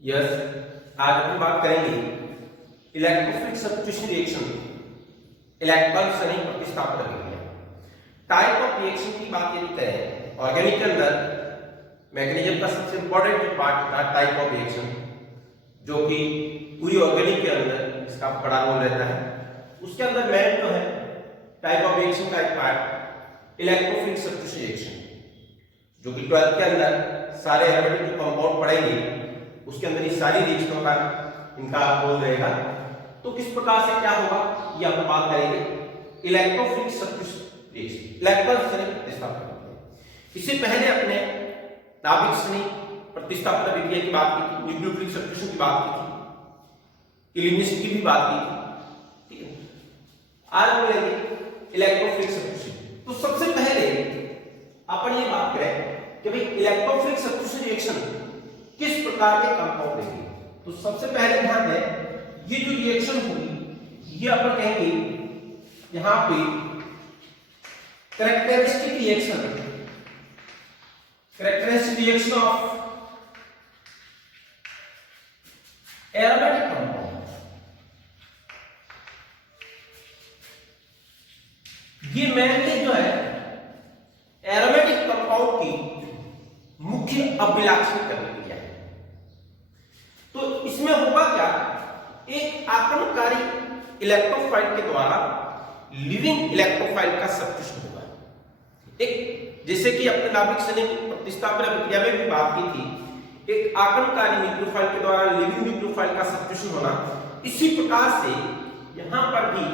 Yes, आज हम बात करेंगे इलेक्ट्रोफिलिक सब्स्टिट्यूशन रिएक्शन, इलेक्ट्रॉन क्षणिक प्रतिस्थापन अभिक्रिया। टाइप ऑफ रिएक्शन की बात यदि करें ऑर्गेनिक के अंदर मैकेनिज्म का सबसे इंपॉर्टेंट जो पार्ट होता है टाइप ऑफ रिएक्शन, जो कि पूरी ऑर्गेनिक के अंदर इसका बड़ा रोल रहता है। उसके अंदर मेन जो है टाइप ऑफ रिएक्शन का एक पार्ट इलेक्ट्रोफिलिक सब्स्टिट्यूशन रिएक्शन, जो कि 12th के अंदर सारे एरोमेटिक जो कंपाउंड पढ़ेंगे उसके अंदर ये सारी रिएक्शनों का इनका रोल रहेगा। तो किस प्रकार से क्या होगा ये हम बात करेंगे इलेक्ट्रोफिलिक सब्स्टिट्यूशन रिएक्शन, इलेक्ट्रॉन क्षणिक प्रतिस्थापन। इससे पहले अपने नाभिक क्षणिक प्रतिस्थापन अभिक्रिया की बात की थी, न्यूक्लियोफिलिक सब्स्टिट्यूशन की बात की थी, एलिमिनेशन की भी बात की थी। ठीक है, आज हम लेंगे इलेक्ट्रोफिलिक सब्स्टिट्यूशन। तो सबसे पहले अपन ये बात करें कि भाई इलेक्ट्रोफिलिक सब्स्टिट्यूशन रिएक्शन किस प्रकार के कंपाउंड देंगे। तो सबसे पहले ध्यान दें ये जो रिएक्शन हुई ये अपन कहेंगे यहां पे characteristic reaction of aromatic compound. ये मेनली जो है एरोमेटिक कंपाउंड की मुख्य अभिलाक्षित अभिक्रिया है। तो इसमें होगा क्या, एक आक्रमणकारी इलेक्ट्रोफाइल के द्वारा लिविंग इलेक्ट्रोफाइल का सब्स्टिट्यूशन होगा। एक जैसे कि अपने नाभिक क्षणिक प्रतिस्थापन अभिक्रिया में भी बात की थी, एक आक्रमणकारी न्यूक्लियोफाइल के द्वारा लिविंग न्यूक्लियोफाइल का सब्स्टिट्यूशन होना, इसी प्रकार से यहां पर भी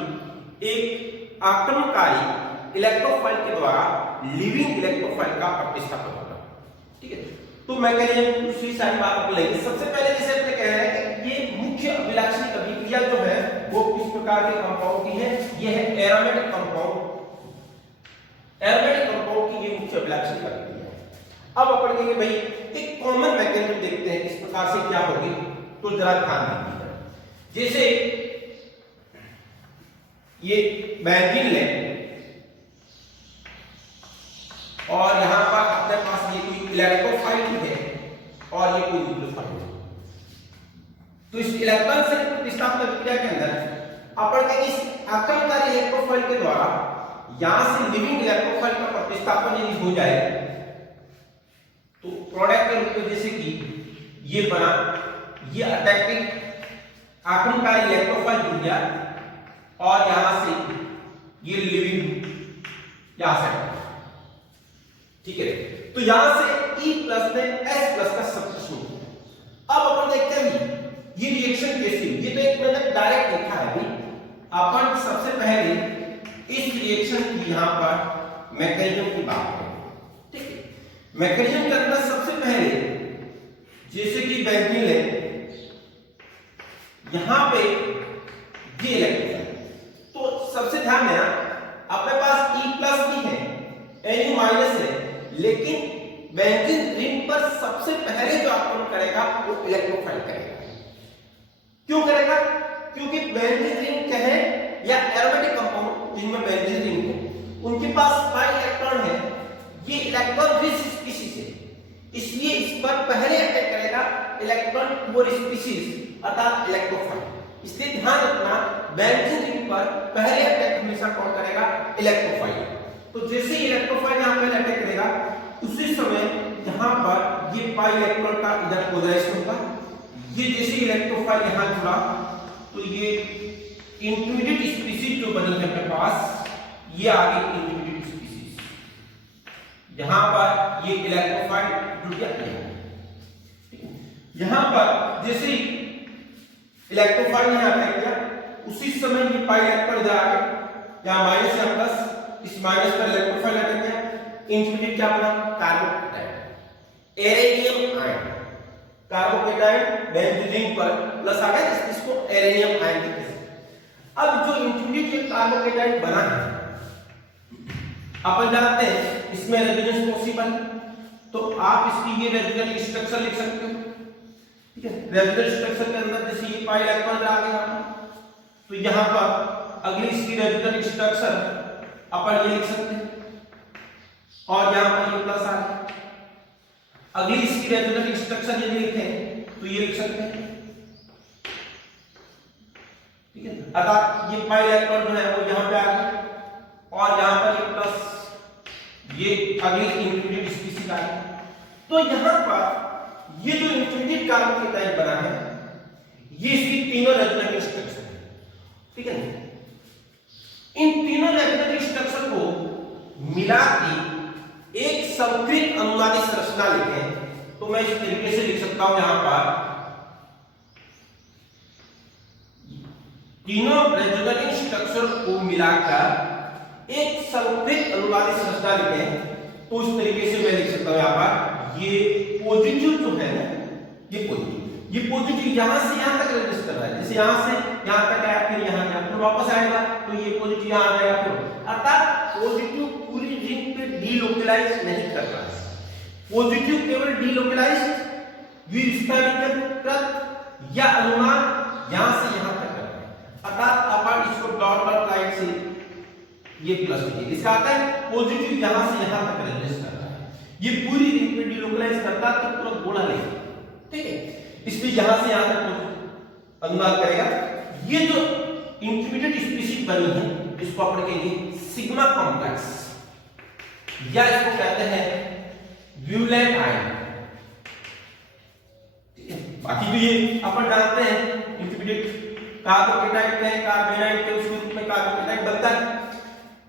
एक आक्रमणकारी इलेक्ट्रोफाइल के द्वारा लिविंग इलेक्ट्रोफाइल का प्रतिस्थापन होगा। ठीक है, तो मैकेनिज्म दूसरी सारी बात को लेंगे। सबसे पहले जैसे अपने कह रहे हैं कि ये मुख्य अभिलाक्षिक अभिक्रिया जो है वो किस प्रकार के कंपाउंड की है, ये है एरोमेटिक कंपाउंड। एरोमेटिक कंपाउंड की ये मुख्य अभिलाक्षिक अभिक्रिया है। अब अपन कहेंगे भाई एक कॉमन मैकेनिज्म देखते हैं किस प्रकार से क्या होगी, तो जरा ध्यान दीजिए। जैसे ये बेंजीन ले और यहां पर अपने पास ये कोई इलेक्ट्रोफाइल है और ये कोई न्यूक्लियोफाइल है। तो इस इलेक्ट्रॉन से प्रतिस्थापन अभिक्रिया के अंदर अपन के इस आक्रमणकारी इलेक्ट्रोफाइल के द्वारा यहां से लिविंग इलेक्ट्रोफाइल का प्रतिस्थापन यदि हो जाए तो प्रोडक्ट के रूप में जैसे कि ये बना, ये अटैकिंग आक्रमणकारी इलेक्ट्रोफाइल जुड़ गया और यहां से ये लिविंग यहां से। ठीक है, तो यहां से E प्लस में S प्लस का सब्स्टिट्यूशन। अब अपन देखते हैं ये रिएक्शन कैसी हुई। ये तो एक मैंने डायरेक्ट लिखा है भाई। अपन सबसे पहले इस रिएक्शन की यहां पर मैकेनिज्म की बात करें। ठीक है, मैकेनिज्म के अंदर सबसे पहले जैसे कि बेंजीन ले, यहां पे ये इलेक्ट्रोफाइल, तो सबसे ध्यान देना अपने पास E प्लस भी है, Ni माइनस है, लेकिन बेंजीन रिंग पर सबसे पहले जो आक्रमण करेगा वो इलेक्ट्रोफाइल करेगा। क्यों करेगा? क्योंकि बेंजीन रिंग क्या है या एरोमेटिक कंपाउंड जिनमें बेंजीन रिंग है उनके पास पाई इलेक्ट्रॉन है, ये इलेक्ट्रॉन रिच स्पीशीज है, इसलिए इस पर पहले अटैक करेगा इलेक्ट्रॉन पुअर स्पीशीज अर्थात इलेक्ट्रोफाइल। इसलिए ध्यान रखना बेंजीन रिंग पर पहले अटैक हमेशा कौन करेगा, इलेक्ट्रोफाइल। तो जैसे ही इलेक्ट्रोफाइल यहां पर अटैक करेगा उसी समय यहां पर ये पाई इलेक्ट्रॉन का इधर पोलराइजेशन होगा। ये जैसे इलेक्ट्रोफाइल यहां जुड़ा तो ये इंटरमीडिएट स्पीशीज जो बनी है अपने पास, ये आगे इंटरमीडिएट स्पीशीज, यहां पर ये इलेक्ट्रोफाइल जुड़ गया। यहां पर जैसे ही इलेक्ट्रोफाइल यहां अटैक किया उसी समय ये पाई इलेक्ट्रॉन इधर आ गया, यहां माइनस या प्लस, इस माइनस पर इलेक्ट्रोफाइल अटैक किया, इंटरमीडिएट क्या बना, carbocation, arenium ion. Carbocation benzene ring पर प्लस आ गया, इसको एरेनियम आयन कहते हैं। अब जो इंटरमीडिएट कार्बोकेटाइन बना है अपन जानते हैं इसमें रेजोनेंस पॉसिबल, तो आप इसकी ये रेजोनेंस स्ट्रक्चर लिख सकते हो। ठीक है, रेजोनेंस स्ट्रक्चर के अंदर जैसे ये पाई इलेक्ट्रॉन आ गया तो यहां पर अगली इसकी रेजोनेंस स्ट्रक्चर अपन ये लिख सकते हैं और यहां पर ये प्लस आ गया। अगली इसकी रेजोनेंस स्ट्रक्चर यदि लिखें तो तो ये लिख सकते हैं, ठीक है। अर्थात ये पाई इलेक्ट्रॉन जो है वो यहां पे आ गया और यहां पर ये प्लस ये अगली इंटरमीडिएट स्पीशीज आ गई। तो यहां पर ये जो इंटरमीडिएट कार्बन केटाइन बना है ये इसकी तीनों रेजोनेटिव स्ट्रक्चर है, ठीक है। इन तीनों रेजोनेटिव स्ट्रक्चर को मिला के एक संकृत अनुनादी संरचना लिखे हैं। तो मैं इस तरीके से लिख सकता हूं, यहां पर तीनों रेजोनेटिव स्ट्रक्चर को मिलाकर एक संकृत अनुनादी संरचना लिखे हैं। तो इस तरीके से मैं लिख सकता हूं, यहां पर ये पॉजिटिव जो है ना, ये पॉजिटिव यहां से यहां तक रेजिस्ट कर रहा है, जैसे यहां से यहां तक आया, फिर यहां गया, फिर वापस आएगा, तो ये पॉजिटिव यहां आ जाएगा। फिर अर्थात पॉजिटिव पूरी रिंग पे डीलोकलाइज नहीं कर रहा है, पॉजिटिव केवल डीलोकलाइज्ड विस्थापित या अनुमान यहां से यहां तक कर रहा है। अर्थात अपन इसको डॉट डॉट लाइन से ये प्लस लीजिए, इसका अर्थ है पॉजिटिव यहां से यहां तक रेजिस्ट कर रहा है, ये पूरी रिंग पे डीलोकलाइज करता है तो पूरा गोला लेगा, ठीक है। इसलिए यहां से यहां तक अनुवाद करेगा। ये जो इंटरमीडिएट स्पीशीज बनी है इसको अपन कहेंगे सिग्मा कॉम्प्लेक्स या इसको कहते हैं व्यूलेट आयन। बाकी तो ये अपन जानते हैं इंटरमीडिएट कार्बन केटाइन में कार्बोनाइड के उस रूप में कार्बन केटाइन बनता है।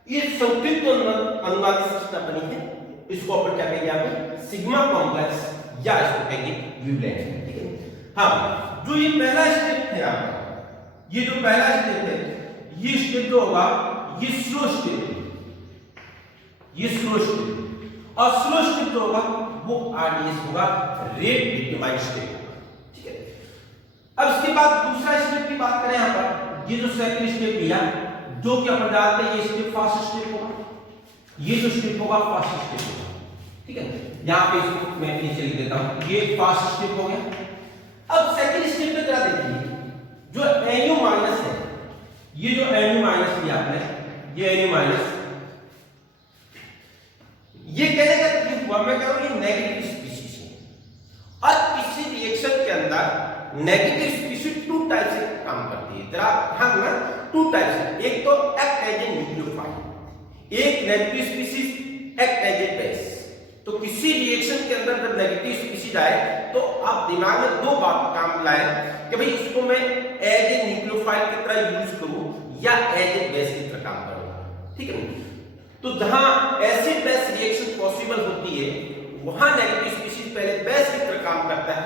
ये संयुक्त अनुवादी संरचना बनी है, इसको अपन क्या कहेंगे यहाँ पे सिग्मा कॉम्प्लेक्स या इसको कहेंगे व्यूलेट। हाँ, जो ये पहला स्टेप है आपका, ये जो पहला स्टेप है ये स्टेप जो होगा ये स्लो स्टेप है, ये स्लो स्टेप, और स्लो स्टेप जो होगा वो आरडीएस होगा, रेट डिटरमाइंड स्टेप होगा, ठीक है। अब इसके बाद दूसरा स्टेप की बात करें यहां पर, ये जो सेकंड स्टेप लिया जो कि अपन जानते हैं ये स्टेप फास्ट स्टेप होगा, ये जो स्टेप होगा फास्ट स्टेप होगा, ठीक है। यहां पे इसको मैं नीचे लिख देता हूं, ये फास्ट स्टेप हो गया। अब सेकंड स्टेप में जरा देखिए, जो Nu माइनस है, ये जो Nu माइनस लिया आपने, ये Nu माइनस, ये कहने का ये हुआ, मैं कह रहा हूं ये नेगेटिव स्पीशीज है और किसी रिएक्शन के अंदर नेगेटिव स्पीशीज टू टाइप से काम करती है। जरा ध्यान देना, टू टाइप से, एक तो एक्ट एज ए न्यूक्लियोफाइल, एक negative species act as a base. तो किसी रिएक्शन के अंदर जब नेगेटिव स्पीशीज आए तो आप दिमाग में दो बात काम लाएं कि भाई इसको मैं एज ए न्यूक्लियोफाइल की तरह यूज करूं या एज ए बेस की तरह काम करूं, ठीक है। तो जहां एसिड बेस रिएक्शन पॉसिबल होती है वहां नेगेटिव स्पीशीज पहले बेस की तरह काम करता है,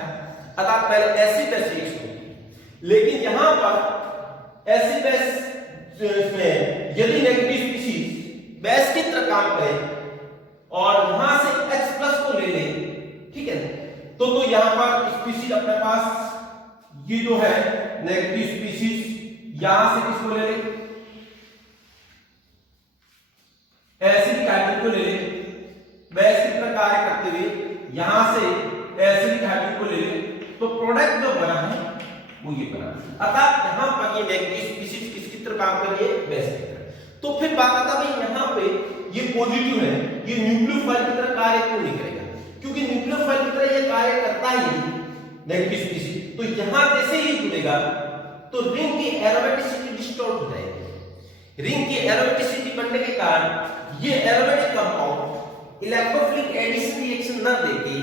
अर्थात पहले एसिड बेस रिएक्शन होती है। लेकिन यहां पर एसिड बेस में यदि नेगेटिव स्पीशीज बेस की तरह काम करे और यहां से H प्लस को ले ले, ठीक है, तो यहां पर स्पीशीज अपने पास ये जो है नेगेटिव स्पीशीज यहां से किसको ले ले, एसिडिक हाइड्रोजन को ले ले, बेस की तरह कार्य करते हुए यहां से एसिडिक हाइड्रोजन को ले ले, तो प्रोडक्ट जो बना है वो ये बना। अर्थात यहां पर ये नेगेटिव स्पीशीज किसकी तरह काम कर रही है, बेस की तरह। तो फिर बात आता है यहां पे ये पॉजिटिव है, ये न्यूक्लियोफाइल की तरह कार्य क्यों नहीं करेगा, क्योंकि न्यूक्लियोफाइल की तरह ये कार्य करता ही नेगेटिव स्पीशीज। तो यहां जैसे ही जुड़ेगा तो रिंग की एरोमेटिसिटी डिस्टॉर्ट हो जाएगी। रिंग की एरोमेटिसिटी बढ़ने के कारण ये aromatic compound electrophilic addition reaction ना देके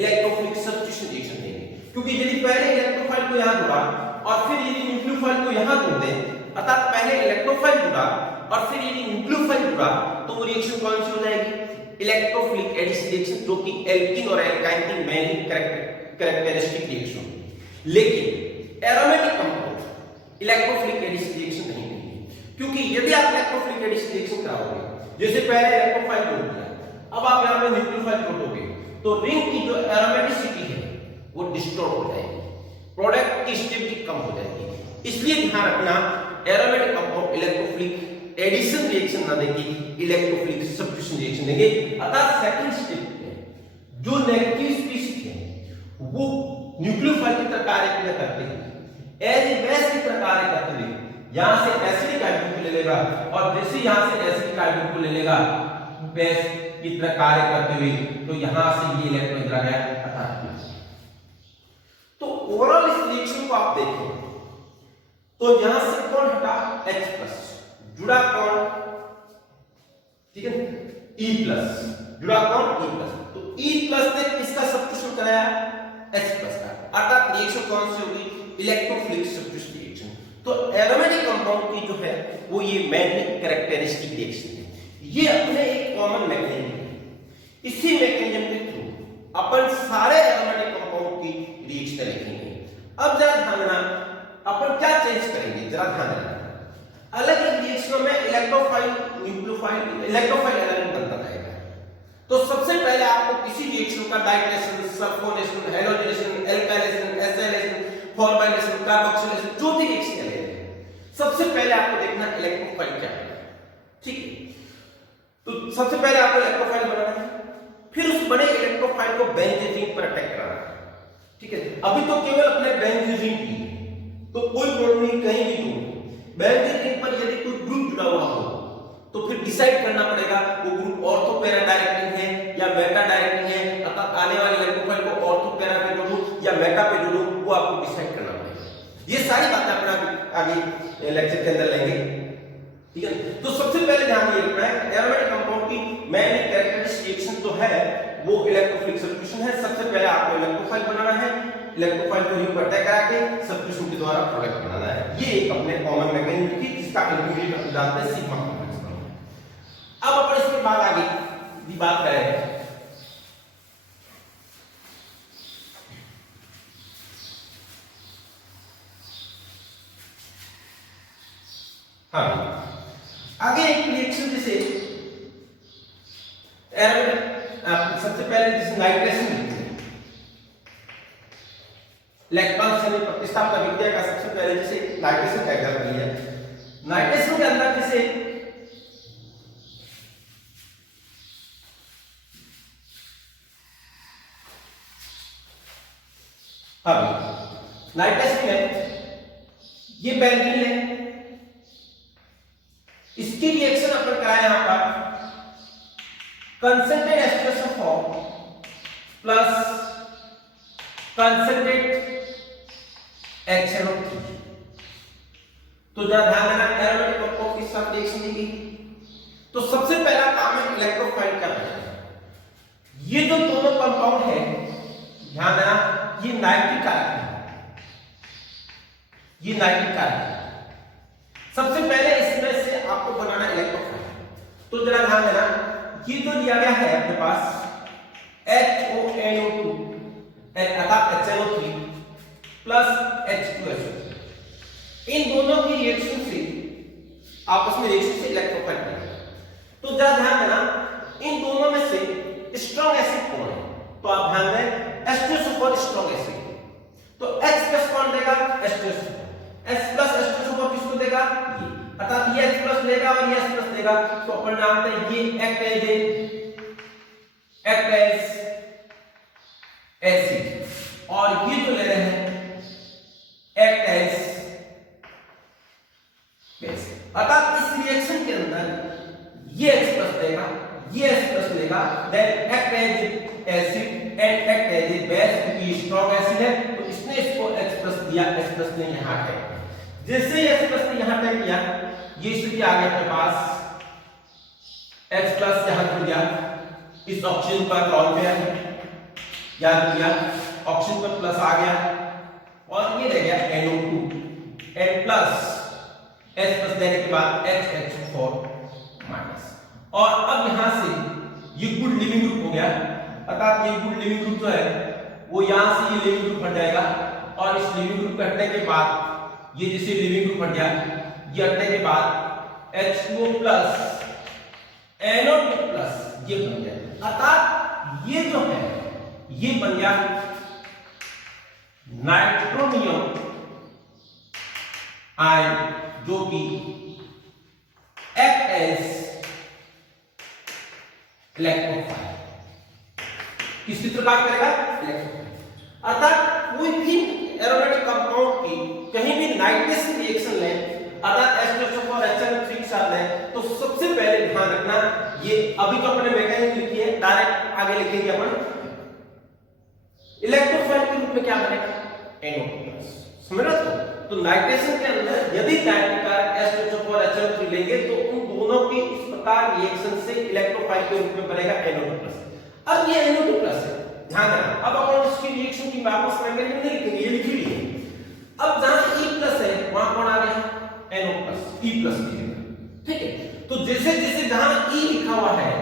इलेक्ट्रोफिलिक सब्स्टिट्यूशन रिएक्शन देंगे, क्योंकि यदि पहले इलेक्ट्रोफाइल को यहां जुड़ा और फिर यदि न्यूक्लियोफाइल को यहां जोड़ दें, अर्थात पहले इलेक्ट्रोफाइल जुड़ा और फिर यदि न्यूक्लियोफाइल जुड़ा तो वो रिएक्शन कौन सी हो जाएगी, इलेक्ट्रोफिलिक एडिशन रिएक्शन, जो कि एल्कीन और एल्काइन की मेन कैरेक्टरिस्टिक रिएक्शन है। लेकिन aromatic compound electrophilic addition reaction नहीं देंगे, क्योंकि यदि आप इलेक्ट्रोफिलिक एडिशन रिएक्शन कराओगे, जैसे पहले इलेक्ट्रोफाइल जोड़ दिया, अब आप यहां पे न्यूक्लियोफाइल जोड़ोगे, तो रिंग की जो एरोमेटिसिटी है वो डिस्टॉर्ट हो जाएगी, प्रोडक्ट की स्टेबिलिटी कम हो जाएगी। इसलिए ध्यान रखना, aromatic compound electrophilic addition reaction ना देंगे, इलेक्ट्रोफिलिक सब्स्टिट्यूशन रिएक्शन देंगे। अर्थात सेकंड स्टेप में जो नेगेटिव स्पीशीज है वो न्यूक्लियोफाइल की तरह कार्य करते हैं, एज ए बेस की तरह कार्य करते हैं, यहां से एसिडिक हाइड्रोजन को ले लेगा और जैसे यहां से एसिडिक हाइड्रोजन को ले लेगा बेस की तरह कार्य करते हुए, तो यहां से ये इलेक्ट्रॉन इधर आ गया, अर्थात तो ओवरऑल इस रिएक्शन को आप देखें तो यहां से कौन हटा, H+, जुड़ा कौन, ठीक है, E+, जुड़ा कौन, E+, तो E+ ने किसका सब्स्टिट्यूशन कराया, H+ का, अर्थात रिएक्शन कौन सी होगी, इलेक्ट्रोफिलिक सब्स्टिट्यूशन रिएक्शन। तो एरोमेटिक कंपाउंड की जो है वो ये मेन कैरेक्टरिस्टिक रिएक्शन है, ये अपने एक कॉमन मैकेनिज्म है, इसी मैकेनिज्म के थ्रू अपन सारे एरोमेटिक कंपाउंड की रिएक्शन लिखेंगे। अब जरा ध्यान देना, अपन क्या चेंज करेंगे, जरा ध्यान देना, अलग अलग रिएक्शनों में इलेक्ट्रोफाइल, न्यूक्लियोफाइल, इलेक्ट्रोफाइल एलिमेंट बनता रहेगा। तो सबसे पहले आपको किसी रिएक्शन का nitration, sulphonation, halogenation, alkylation, acylation, formylation, carboxylation, जो भी रिएक्शन ले रहे हैं, सबसे पहले आपको देखना इलेक्ट्रोफाइल क्या है, ठीक है। तो सबसे पहले आपको इलेक्ट्रोफाइल बनाना है, फिर उस बड़े इलेक्ट्रोफाइल को बेंजीन पर अटैक कराना है, ठीक है। अभी तो केवल अपने बेंजीन की, तो कोई प्रॉब्लम नहीं, कहीं भी हो बेंजीन पर यदि कोई ग्रुप जुड़ा हुआ हो तो फिर डिसाइड करना पड़ेगा वो ग्रुप ऑर्थो पैरा डायरेक्टिंग है या मेटा डायरेक्टिंग है, अर्थात आने वाले इलेक्ट्रोफाइल को ऑर्थो पैरा पे जोड़ूं या मेटा पे जोड़ूं, वो आपको डिसाइड करना पड़ेगा। ये सारी बातें अपन आगे लेक्चर के अंदर लेंगे, ठीक है। तो सबसे पहले ध्यान ये रखना है, एरोमेटिक कंपाउंड की मेन कैरेक्टरिस्टिक रिएक्शन जो है वो इलेक्ट्रोफिलिक सब्स्टिट्यूशन है। सबसे पहले आपको इलेक्ट्रोफाइल बनाना है, इलेक्ट्रोफाइल को यूं अटैक करा के सब्स्टिट्यूशन के द्वारा प्रोडक्ट बनाना है। ये एक अपने कॉमन मैकेनिज्म थी जिसका इंटीग्रेट अपन जानते हैं सिग्मा कॉम्प्लेक्स। अब अपन इसके बाद आगे की बात करें, हाँ आगे एक रिएक्शन जैसे सबसे पहले जैसे नाइट्रेशन, इलेक्ट्रॉन से प्रतिस्थापन विद्या का सबसे पहले जैसे नाइट्रेशन का एग्जांपल लिया, नाइट्रेशन के अंदर जैसे नाइट्रेशन में ये बेंजीन है, इसकी रिएक्शन अपन कराए यहां पर concentrate H+O4 plus concentrate HNO3। तो जरा ध्यान देना, एरोमेटिक कंपाउंड के साथ रिएक्शन की तो सबसे पहला काम है इलेक्ट्रोफाइल का बनाना। ये जो दोनों कंपाउंड है, ध्यान देना, ये नाइट्रिक कारक है, ये नाइट्रिक कारक है। सबसे पहले इसमें से आपको बनाना इलेक्ट्रोफाइल, तो जरा ध्यान देना, ये जो दिया गया है अपने पास HONO2 अर्थात HNO3 प्लस H2SO, इन दोनों की रिएक्शन से आपस में रिएक्शन से इलेक्ट्रोफाइल बनेगा। तो जरा ध्यान देना, इन दोनों में से स्ट्रॉन्ग एसिड कौन है, तो आप ध्यान दें H2SO4 स्ट्रॉन्ग एसिड, तो H+ कौन देगा, H2SO4, H+H2SO4 किसको देगा, ये, अर्थात ये H+ लेगा और ये H+ देगा, तो अपन जानते हैं ये एक्ट एज एसिड और ये जो ले रहे हैं एक्ट एज बेस, अर्थात इस रिएक्शन के अंदर ये H+ देगा, ये H+ लेगा, then act as acid and act as base, क्योंकि स्ट्रॉन्ग एसिड है तो इसने इसको H+ दिया, H+ ने यहां अटैक, जैसे ही H+ ने यहां अटैक किया, ये स्थिति आ गई अपने पास, H+ यहां जुड़ गया इस ऑक्सीजन पर लॉन्ग पेयर, याद किया ऑक्सीजन पर प्लस आ गया और ये रह गया NO2 एंड प्लस H+ देने के बाद HHO4 माइनस, और अब यहां से ये गुड लिविंग ग्रुप हो गया, अर्थात ये गुड लिविंग ग्रुप जो है वो यहां से ये लिविंग ग्रुप हट जाएगा, और इस लिविंग ग्रुप के हटने के बाद ये जैसे लिविंग ग्रुप हट गया, ये हटने के बाद H2O प्लस NO2 प्लस ये बन गया, अर्थात ये जो है ये बन गया नाइट्रोनियम आयन, जो कि एक्ट एज इलेक्ट्रोफाइल, किस चित्र का करेगा, इलेक्ट्रोफाइल। अर्थात कोई भी एरोमेटिक कंपाउंड की कहीं भी नाइट्रेशन रिएक्शन लें, अर्थात H+O4 HNO3 के साथ लें, तो सबसे पहले ध्यान रखना, ये अभी तो अपने मैकेनिज्म लिखी है, डायरेक्ट आगे लिखेंगे अपन, इलेक्ट्रोफाइल के रूप में क्या बनेगा, NO2+। समझ रहे हो? तो नाइट्रेशन के अंदर यदि नाइट्रिक H2SO4 और HNO3 लेंगे तो उन दोनों की इस प्रकार रिएक्शन से इलेक्ट्रोफाइल के रूप में बनेगा NO2+। अब ये NO2+ है, ध्यान रखना। अब अपन इसकी रिएक्शन की वापस में नहीं लिखेंगे, ये लिखी हुई है। अब जहां E+ है वहां कौन आ गया? NO+, E+ लीजिएगा, ठीक है। तो जैसे जैसे जहां E लिखा हुआ है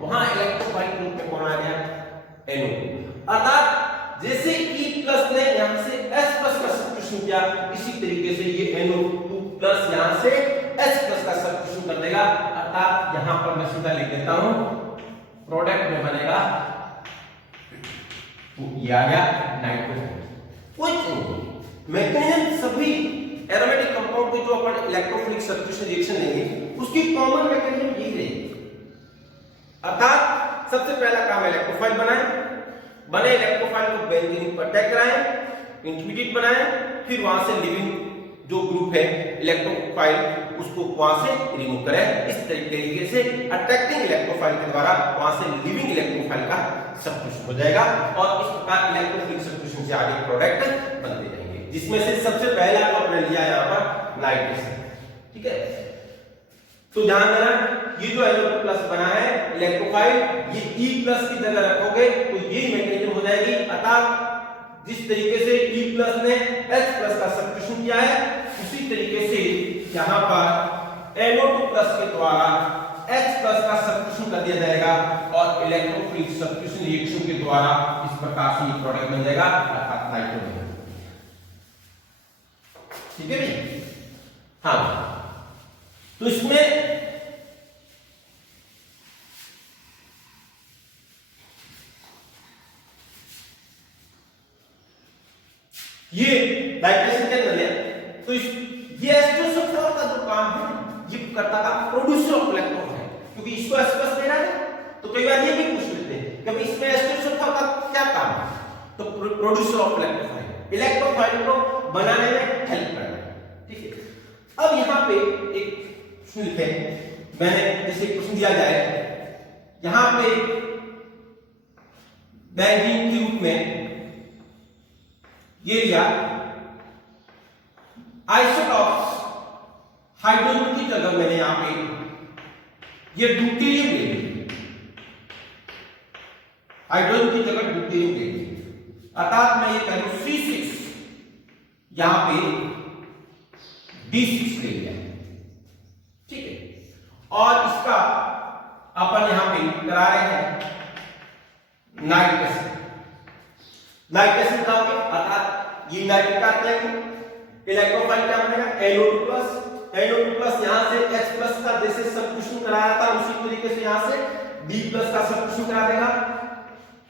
वहां इलेक्ट्रोफाइल के रूप में कौन आ गया? NO2। अर्थात जैसे E+ ने यहां से H+ का सब्स्टिट्यूशन किया, इसी तरीके से ये NO2+ यहां से H+ का सब्स्टिट्यूशन कर देगा। अर्थात यहां पर मैं सीधा लिख देता हूं, प्रोडक्ट में बनेगा ये आ गया नाइट्रोजन। कोई चेंज नहीं, मैकेनिज्म सभी एरोमेटिक कंपाउंड के जो अपन इलेक्ट्रोफिलिक सब्स्टिट्यूशन रिएक्शन लेंगे उसकी कॉमन मैकेनिज्म यही रहेगी। अर्थात सबसे पहला काम इलेक्ट्रोफाइल बने इलेक्ट्रोफाइल को बेंजीन पर अटैक कराएं, इंटरमीडिएट बनाएं, फिर वहां से लिविंग जो ग्रुप है इलेक्ट्रोफाइल उसको वहां से रिमूव करें। इस तरीके से अट्रैक्टिंग इलेक्ट्रोफाइल के द्वारा वहां से लिविंग इलेक्ट्रोफाइल का सब्स्टिट्यूशन हो जाएगा और इस प्रकार इलेक्ट्रोफिलिक सब्स्टिट्यूशन से आगे प्रोडक्ट बनते जाएंगे, जिसमें से सबसे पहला तो हमने लिया यहां पर नाइट्रेशन, ठीक है। तो ध्यान देना, ये जो NO2+ बना है इलेक्ट्रोफाइल, ये E+ की जगह रखोगे तो ये मैकेनिज्म हो जाएगी। अर्थात जिस तरीके से E+ ने H+ का सब्स्टिट्यूशन किया है उसी तरीके से यहां पर NO2+ के द्वारा H+ का सब्स्टिट्यूशन कर दिया जाएगा और इलेक्ट्रोफिलिक सब्स्टिट्यूशन रिएक्शन के द्वारा इस प्रकार से ये प्रोडक्ट बन जाएगा, अर्थात नाइट्रोजन। ठीक है भाई? हाँ, तो इसमें ये नाइट्रेशन के अंदर है, तो ये H2SO4 का जो काम है ये करता का प्रोड्यूसर ऑफ इलेक्ट्रॉन है, क्योंकि इसको H+ दे रहा है। तो कई बार ये भी पूछ लेते हैं कि भाई इसमें H2SO4 का क्या काम है? तो प्रोड्यूसर ऑफ इलेक्ट्रोफाइल को बनाने में हेल्प करना है, ठीक है। अब यहां पे एक लिखे, मैंने जैसे क्वेश्चन दिया जाए यहां पे बेंजीन के रूप में ये लिया आइसोटॉप्स, हाइड्रोजन की जगह मैंने यहां पे ये ड्यूटेरियम ले लिया, हाइड्रोजन की जगह ड्यूटेरियम ले लिया। अर्थात मैं ये कह लूं C6 यहां पे D6 ले लिया, ठीक है। और इसका अपन यहां पे करा रहे हैं नाइट्रिक एसिड। नाइट्रिक एसिड का हो गया, अर्थात ये नाइट्रिक का इलेक्ट्रोफाइल क्या बनेगा? NO2+। यहां से H+ का जैसे सब्स्टिट्यूशन कराया था उसी तरीके से यहां से D+ का सब्स्टिट्यूशन करा देगा।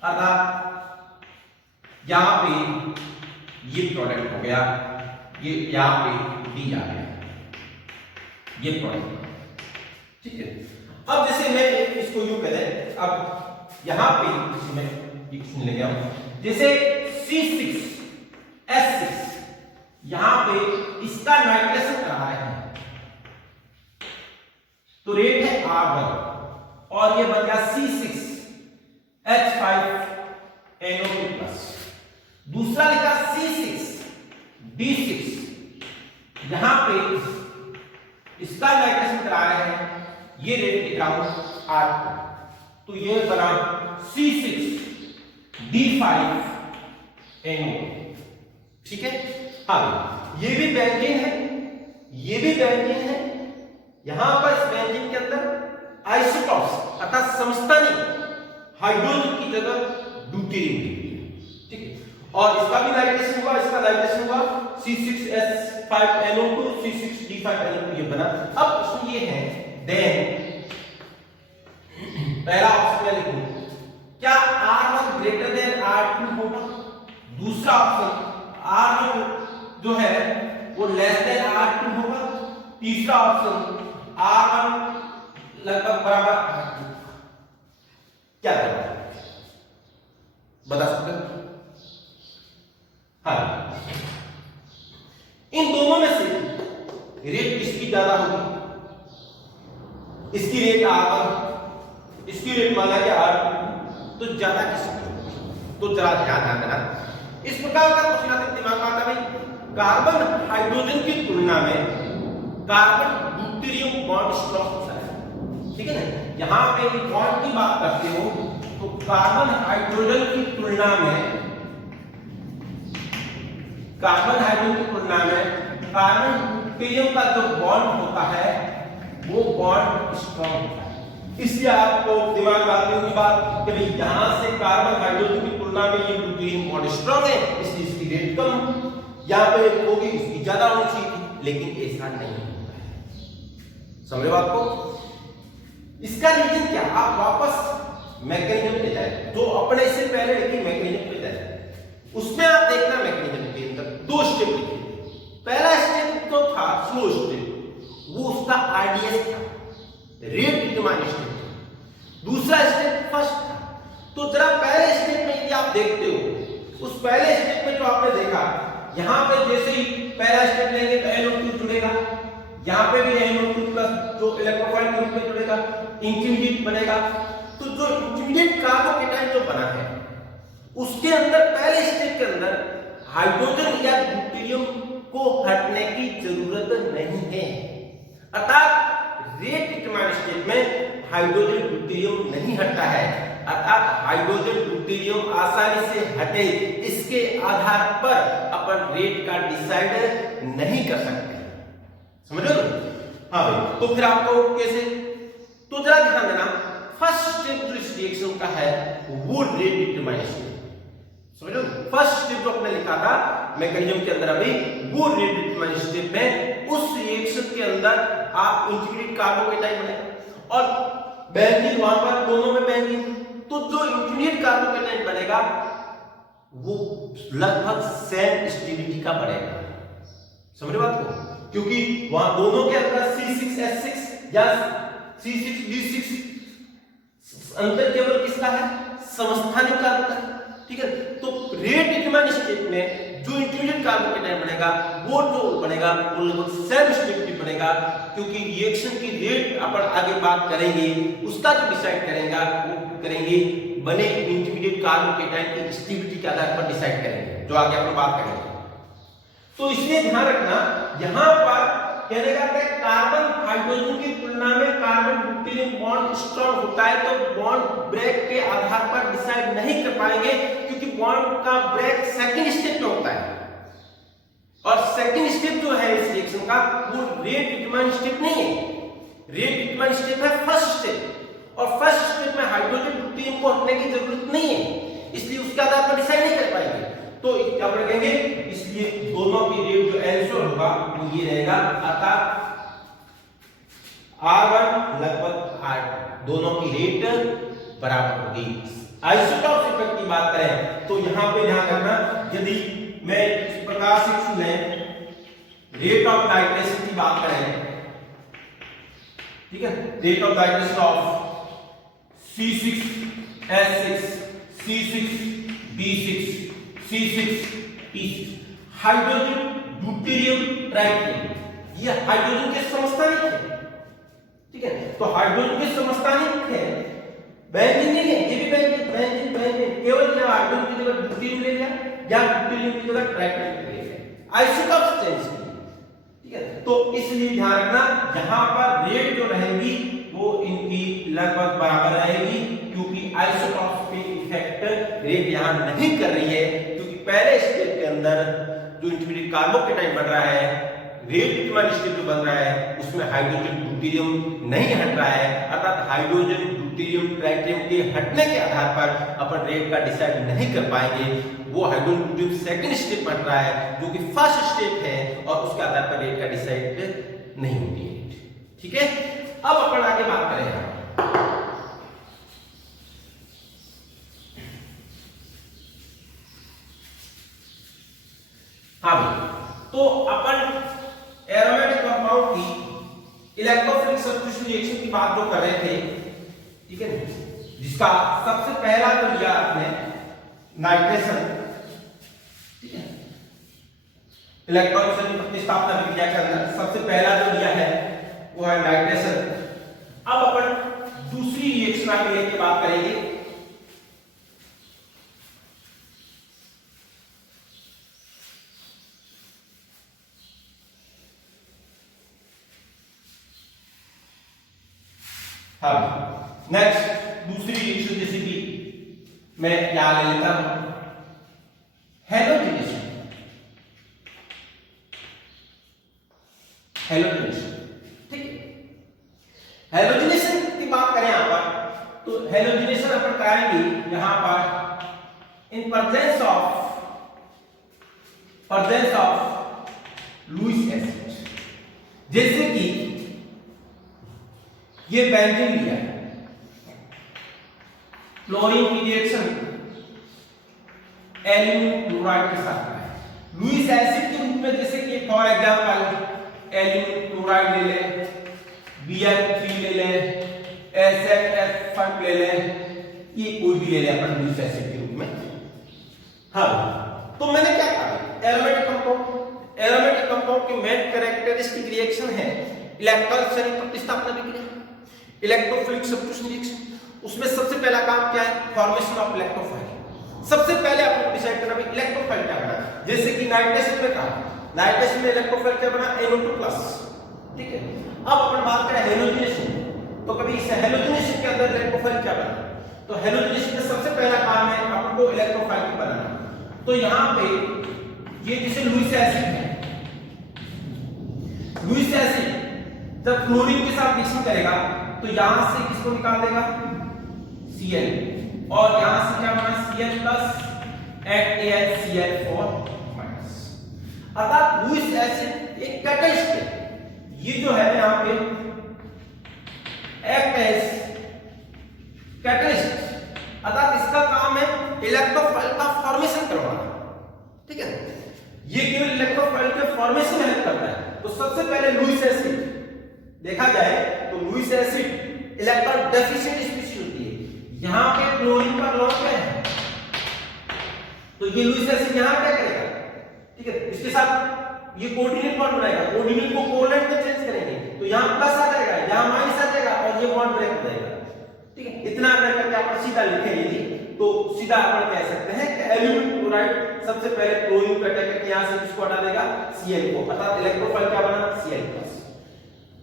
अर्थात यहां पे ये प्रोडक्ट हो गया, ये यहां पे D आ गया, ये प्रोडक्ट, ठीक है। अब जैसे मैं इसको यूं कह दें, अब यहां पे मैं इक्वेशन ले गया जैसे C6H6 यहां पे इसका नाइट्रेशन करा रहे हैं तो रेट है R1 और ये बन गया C6H5NO2+। दूसरा लिखा C6D6 यहां पे इसका नाइट्रेशन करा रहे हैं, ये रेट लिख रहा हूं R2, तो ये बना C6D5NO, ठीक है। हाँ, ये भी बेंजीन है, ये भी बेंजीन है। यहां पर इस बेंजीन के अंदर आइसोटॉप्स अर्थात समस्थानिक हाइड्रोजन की जगह ड्यूटेरियम, ठीक है। और इसका भी नाइट्रेशन हुआ, इसका नाइट्रेशन हुआ C6H5NO2 C6D5NO2 ये बना। अब इसमें ये है देन पहला ऑप्शन में लिखूं क्या R1 ग्रेटर देन R2 होगा? दूसरा ऑप्शन R1 जो है वो लेस देन R2 होगा। तीसरा ऑप्शन R1 लगभग बराबर R2। क्या बता सकते हो? हाँ, इन दोनों में से रेट किसकी ज्यादा होगी? इसकी रेट R1, इसकी रेट माना कि R2, तो ज्यादा किसकी होगी? तो जरा ध्यान देना, इस प्रकार का क्वेश्चन आता है, दिमाग में आता है भाई कार्बन हाइड्रोजन की तुलना में कार्बन ड्यूटेरियम बॉन्ड स्ट्रांग होता है, ठीक है ना। यहां पे बॉन्ड की बात करते हो तो कार्बन हाइड्रोजन की तुलना में कार्बन ड्यूटेरियम का जो बॉन्ड होता है वो बॉन्ड स्ट्रांग होता है। इसलिए आपको दिमाग में आती होगी बात कि भाई यहां से कार्बन हाइड्रोजन की तुलना में ये ड्यूटेरियम बॉन्ड स्ट्रांग है, इसलिए इसकी रेट कम, यहां पे होगी इसकी ज्यादा होनी चाहिए, लेकिन ऐसा नहीं होता है। समझे बात को? इसका रीजन क्या, आप वापस मैकेनिज्म पे जाए, जो अपने इससे पहले लिखी मैकेनिज्म पे जाए, उसमें आप देखना मैकेनिज्म के अंदर दो स्टेप लिखे। पहला स्टेप तो था स्लो स्टेप, वो उसका आरडीएस था, रेट डिटरमाइन स्टेप। दूसरा स्टेप फर्स्ट था। तो जरा पहले स्टेप में यदि आप देखते हो, उस पहले स्टेप में जो आपने देखा, यहां पे जैसे ही पहला स्टेप लेंगे तो NO2 जुड़ेगा, यहां पे भी NO2 प्लस जो इलेक्ट्रोफाइल के रूप में जुड़ेगा, इंटरमीडिएट बनेगा। तो जो इंटरमीडिएट कार्बोकेटाइन जो बना है उसके अंदर पहले स्टेप के अंदर हाइड्रोजन या ड्यूटेरियम को हटने की जरूरत नहीं है, अर्थात रेट डिटरमाइन स्टेप में हाइड्रोजन ड्यूटेरियम नहीं हटता है, अर्थात हाइड्रोजन ड्यूटेरियम आसानी से हटे इसके आधार पर अपन रेट का डिसाइड नहीं कर सकते। समझ लो? हाँ भाई, तो फिर आपको कैसे, तो जरा ध्यान देना, फर्स्ट स्टेप जो इस रिएक्शन का है वो रेट डिटरमाइन स्टेप, समझ लो? फर्स्ट स्टेप जो आपने लिखा था मैकेनिज्म के अंदर अभी, वो रेट डिटरमाइन स्टेप में उस रिएक्शन के अंदर आप इंटीग्रेट कार्बोकेटाइन बनेगा और बेंजीन वहां पर दोनों में बेंजीन, तो जो इंटीग्रेट कार्बोकेटाइन बनेगा वो लगभग सेम स्टेबिलिटी का बनेगा। समझ रहे बात को? क्योंकि वहां दोनों के अंदर C6H6 या C6D6, अंतर केवल किसका है, समस्थानिक का अंतर, ठीक है। तो रेट डिटरमाइन स्टेट में जो इंटीग्रेट कार्बोकेटाइन बनेगा वो जो बनेगा वो लगभग सेम स्टेबिलिटी बनेगा, क्योंकि रिएक्शन की रेट अपन आगे बात करेंगे, उसका जो डिसाइड करेगा वो करेंगे बने इंटरमीडिएट कार्बोकेटाइन की स्टेबिलिटी के आधार पर डिसाइड करेंगे, जो आगे अपन बात करेंगे। तो इसलिए ध्यान रखना, यहां पर कहने का है कार्बन हाइड्रोजन की तुलना में कार्बन ड्यूटेरियम बॉन्ड स्ट्रांग होता है, तो बॉन्ड ब्रेक के आधार पर डिसाइड नहीं कर पाएंगे, क्योंकि बॉन्ड का ब्रेक सेकंड स्टेप में होता है और सेकंड स्टेप जो है इस रिएक्शन का वो रेट डिटरमाइन स्टेप नहीं है, रेट डिटरमाइन स्टेप है फर्स्ट स्टेप, और फर्स्ट स्टेप में हाइड्रोजन ड्यूटेरियम को हटने की जरूरत नहीं है, इसलिए उसके आधार पर डिसाइड नहीं कर पाएंगे। तो क्या रखेंगे, इसलिए दोनों की रेट जो आंसर होगा वो ये रहेगा, अर्थात R1 लगभग R2, दोनों की रेट बराबर होगी। आइसोटॉप इफेक्ट की बात करें तो यहां पे ध्यान रखना, यदि मैं इस प्रकार से चुने रेट ऑफ डाइट्रेशन की बात करें, ठीक है, rate of nitration of C6H6 C6D6 C6P6 hydrogen deuterium tritium, ये हाइड्रोजन के समस्थानिक है, ठीक है। तो हाइड्रोजन के समस्थानिक है, बेंजीन नहीं है, ये भी बेंजीन केवल यहां हाइड्रोजन की जगह ड्यूटेरियम ले लिया या ड्यूटेरियम की जगह ट्राइटिरियम ले लिया, आइसोटॉप चेंज किया, ठीक है। तो इसलिए ध्यान रखना, यहां पर रेट जो रहेगी वो इनकी लगभग बराबर रहेगी, क्योंकि आइसोटॉपिक इफेक्ट रेट यहां नहीं कर रही है, क्योंकि पहले स्टेप के अंदर जो इंटरमीडिएट कार्बोकेटाइन बन रहा है, रेट डिटरमाइन स्टेप जो बन रहा है उसमें हाइड्रोजन ड्यूटेरियम नहीं हट रहा है, अर्थात हाइड्रोजन ड्यूटेरियम ट्राइटिरियम के हटने के आधार पर अपन रेट का डिसाइड नहीं कर पाएंगे, वो हाइड्रोजन ड्यूटेरियम सेकंड स्टेप बन रहा है जो कि फर्स्ट स्टेप है, और उसके आधार पर रेट का डिसाइड नहीं होती है, ठीक है। अब अपन आगे बात करें, हाँ भाई, तो अपन एरोमेटिक कंपाउंड की इलेक्ट्रोफिलिक सब्स्टिट्यूशन रिएक्शन की बात जो कर रहे थे, ठीक है, जिसका सबसे पहला तो लिया आपने नाइट्रेशन, ठीक है, इलेक्ट्रॉन प्रतिस्थापन प्रक्रिया के अंदर सबसे पहला जो लिया है वो है नाइट्रेशन। अब अपन दूसरी रिएक्शन आगे की बात करेंगे, हाँ, नेक्स्ट दूसरी रिएक्शन जैसे कि मैं यहां ले लेता हूं हैलोजिनेशन। हैलोजिनेशन, ठीक है। हैलोजिनेशन की बात करें यहां पर, तो हैलोजिनेशन अपन कराएंगे यहां पर in presence of Lewis acid. जैसे कि ये बेंजीन लिया है, क्लोरीन की रिएक्शन एल्यूमिनियम क्लोराइड के साथ है लुईस एसिड के रूप में। जैसे कि फॉर एग्जांपल एल्यूमिनियम क्लोराइड ले लें, Bn3 ले लें, SF5 ले लें, ये कोई भी ले लें अपन लुईस एसिड के रूप में। हाँ, तो मैंने क्या कहा, एरोमेटिक कंपाउंड की मेन कैरेक्टरिस्टिक रिएक्शन है इलेक्ट्रॉन प्रतिस्थापन विक्रिया, इलेक्ट्रोफिलिक सब्स्टिट्यूशन रिएक्शन। उसमें सबसे पहला काम क्या है, फॉर्मेशन ऑफ इलेक्ट्रोफाइल। सबसे पहले आपको डिसाइड करना है इलेक्ट्रोफाइल क्या बना। जैसे कि नाइट्रेशन में कहा, नाइट्रेशन में इलेक्ट्रोफाइल क्या बना, NO2+, ठीक है। अब अपन बात करें हैलोजिनेशन, तो कभी इस हैलोजिनेशन के अंदर इलेक्ट्रोफाइल क्या बना, तो हैलोजिनेशन में सबसे पहला काम है अपन को इलेक्ट्रोफाइल को बनाना। तो यहां पे ये जैसे लुईस एसिड है, लुईस एसिड जब क्लोरीन के साथ रिएक्शन करेगा तो यहां से किसको निकाल देगा, Cl, और यहां से क्या बना Cl+ and AlCl4-। अर्थात लुईस एसिड एक कैटलिस्ट है, ये जो है यहां पे एक्ट एज कैटलिस्ट, अर्थात इसका काम है इलेक्ट्रोफाइल का फॉर्मेशन करवाना, ठीक है। ये केवल इलेक्ट्रोफाइल के फॉर्मेशन में हेल्प करता है। तो सबसे पहले लुईस एसिड देखा जाए तो Lewis acid electron deficient species होती है। यहां पे क्लोरीन का लॉन्ग है, तो ये लुईस एसिड यहां क्या करेगा, ठीक है, इसके साथ ये कोऑर्डिनेट बॉन्ड बनाएगा, कोऑर्डिनेट को कोवैलेंट में चेंज करेंगे तो यहां प्लस आ जाएगा, यहां माइनस आ जाएगा और ये बॉन्ड ब्रेक हो जाएगा, ठीक है। इतना करके अपन सीधा लिखें यदि तो सीधा अपन कह सकते हैं कि एल्यूमिनियम क्लोराइड सबसे पहले क्लोरीन को अटैक करके यहां से किसको हटा देगा, Cl को, अर्थात इलेक्ट्रोफाइल क्या बना, Cl+।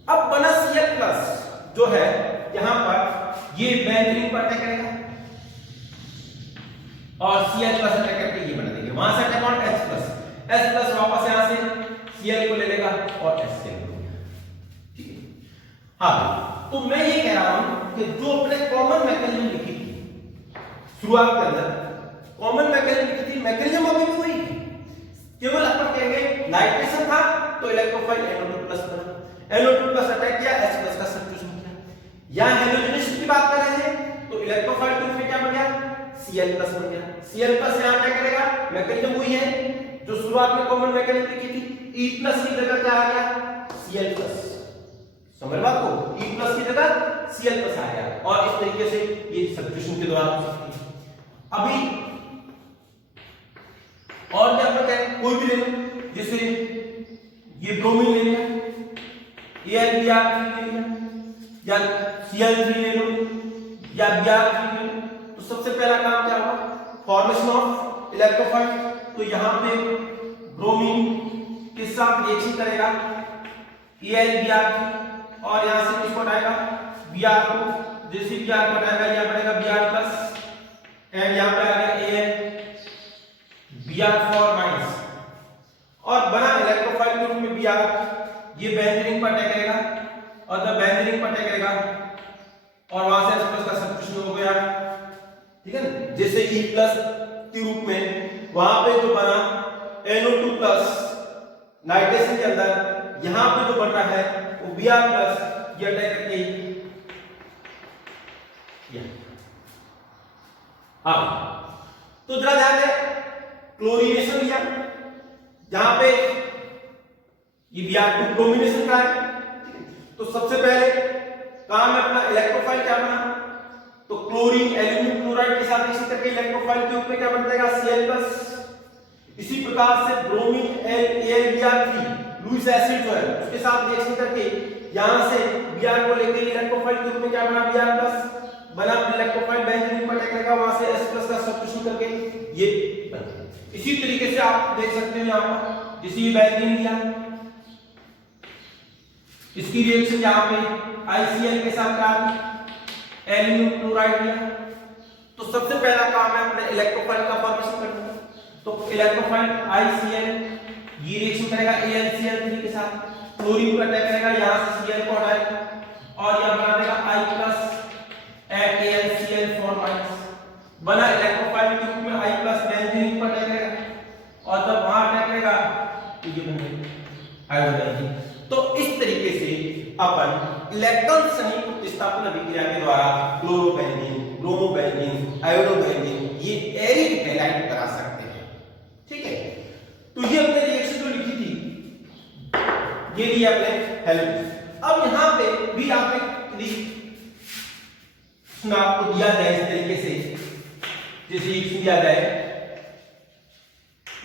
अब बना Cl+ जो है यहां पर ये बेंजीन को अटैक करेगा और Cl+ अटैक करके ये बना देंगे, वहां से अटैक ऑन H+ वापस यहां से Cl को ले लेगा और HCl को लेगा, ठीक है। हाँ, तो मैं ये कह रहा हूं कि जो अपने कॉमन मैकेनिज्म लिखी थी शुरुआत के अंदर, कॉमन मैकेनिज्म लिखी थी, मैकेनिज्म अभी भी वही है, केवल अपन कहेंगे नाइट्रेशन था तो इलेक्ट्रोफाइल NO2+ बना, NO2+ अटैक किया, H+ का सब्स्टिट्यूशन किया। यहां हैलोजिनेशन की बात कर रहे हैं तो इलेक्ट्रोफाइल के रूप में क्या बन गया, Cl+ बन गया। Cl+ यहां क्या करेगा, मैकेनिज्म वही है जो शुरुआत में कॉमन मैकेनिज्म लिखी थी, E+ की जगह क्या आ गया, Cl+। समझ बात को, E+ की जगह Cl+ आ गया और इस तरीके से ये सब्स्टिट्यूशन के द्वारा हो सकती है। अभी और क्या पता है, कोई भी ले लो, जैसे ये ब्रोमीन ले लिया, AlBr3 ले लिया, या Cl3 ले लो या Br3 ले लो, तो सबसे पहला काम क्या होगा, फॉर्मेशन ऑफ इलेक्ट्रोफाइल। तो यहां पे ब्रोमीन के साथ रिएक्शन करेगा AlBr3 और यहां से किसको हटाएगा, Br2, जैसे Br को हटाएगा यहां पड़ेगा Br+ एंड यहां पे आ गया Br4- और बना इलेक्ट्रोफाइल के रूप में Br, ये बेंजीन को अटैक करेगा और जब बेंजीन को अटैक करेगा और वहां से H+ का सब्स्टिट्यूशन हो गया, ठीक है ना। जैसे E+ के रूप में वहां पे जो बना NO2+ नाइट्रेशन के अंदर, यहां पे जो बन रहा है वो Br+, ये अटैक करके तो जरा ध्यान दें, क्लोरीनेशन लिया, जहां पे ये Br2 ब्रोमिनेशन का है, तो सबसे पहले काम है अपना इलेक्ट्रोफाइल क्या बना, तो क्लोरीन एल्यूमिनियम क्लोराइड के साथ रिएक्शन करके इलेक्ट्रोफाइल के रूप में क्या बन जाएगा, Cl+। इसी प्रकार से ब्रोमीन AlBr3 लुईस एसिड जो है उसके साथ रिएक्शन करके यहां से Br को लेके इलेक्ट्रोफाइल के रूप में क्या बना, Br+ बना, इलेक्ट्रोफाइल बेंजीन पर अटैक करेगा, वहां से H+ का सब्स्टिट्यूशन करके ये बना। इसी तरीके से आप देख सकते हो यहां पर, जैसे ये बेंजीन लिया, इसकी रिएक्शन यहां पे ICl के साथ क्या एल्यूमिनियम क्लोराइड लिया। तो सबसे पहला काम है अपने इलेक्ट्रोफाइल का फॉर्मेशन करना। तो इलेक्ट्रोफाइल ICl ये रिएक्शन करेगा AlCl3 के साथ, क्लोरीन को अटैक करेगा, यहां से Cl को हटाएगा और यहां बना देगा I+ एट AlCl4-, बना इलेक्ट्रोफाइल के रूप में I+ बेंजीन को अटैक करेगा और जब वहां अटैक करेगा तो ये बन जाएगा हाइड्रोजन। तो इस तरीके से अपन इलेक्ट्रॉन संयुक्त प्रतिस्थापन अभिक्रिया के द्वारा क्लोरोबेंजीन, ब्रोमोबेंजीन, आयोडोबेंजीन ये एरिक हैलाइड करा सकते हैं। ठीक है, तो ये अपने रिएक्शन जो लिखी थी ये लिया अपने हेलोजन। अब यहां पे भी आप आपको दिया जाए इस तरीके से, जैसे रिएक्शन दिया जाए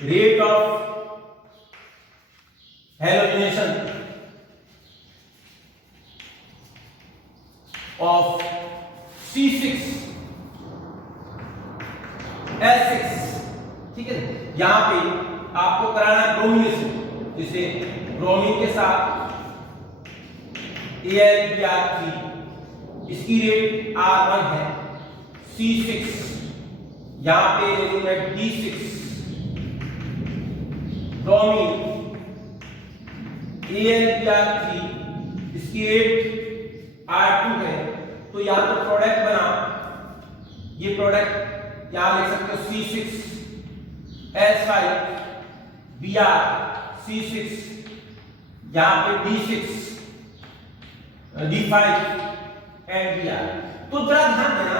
rate of halogenation of C6 S6, ठीक है। यहां पे आपको कराना है ब्रोमिनेशन, जिसे ब्रोमीन के साथ Al3, इसकी रेट R1 है, C6 यहां पे है D6 ब्रोमीन Al3, इसकी रेट R2 है। तो यहां तो प्रोडक्ट बना, ये प्रोडक्ट यहां लिख सकते हो C6S5 Br C6, यहां पे D6 D5 एंड Br। तो जरा ध्यान देना,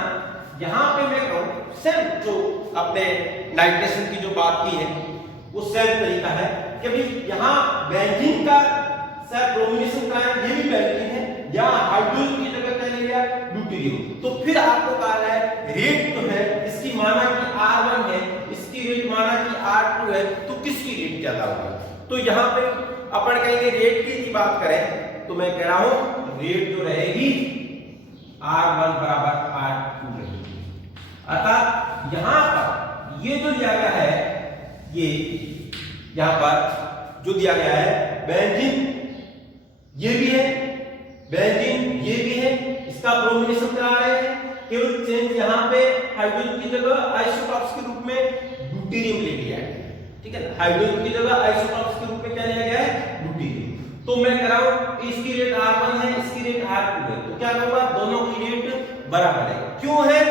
यहां पे मैं कहूं सेम जो अपने नाइट्रेशन की जो बात की है वो सेम तरीका है कि भाई यहां बेंजीन का सर ब्रोमिनेशन का है, ये भी बेंजीन है, यहां हाइड्रोजन की जगह क्या ले लिया ड्यूटेरियम। तो फिर आपको कहा है रेट तो है इसकी माना कि R1 है, इसकी रेट माना कि R2 है, तो किसकी रेट ज्यादा होगी? तो यहां पे अपन कहेंगे रेट की बात करें तो मैं कह रहा हूं रेट जो रहेगी R1 बराबर R2 रहेगी। अर्थात यहां पर ये जो दिया गया है, ये यहां पर जो दिया गया है बेंजीन ये भी है, बेंजीन ये भी है, इसका ब्रोमिनेशन करा रहे हैं, केवल चेंज यहां पे हाइड्रोजन की जगह आइसोटॉप्स के रूप में ड्यूटेरियम ले लिया है। ठीक है, हाइड्रोजन की जगह आइसोटॉप्स के रूप में क्या लिया गया है ड्यूटेरियम। तो मैं कह रहा हूं इसकी रेट R1 है, इसकी रेट R2 है, तो क्या होगा दोनों की रेट बराबर है। क्यों है?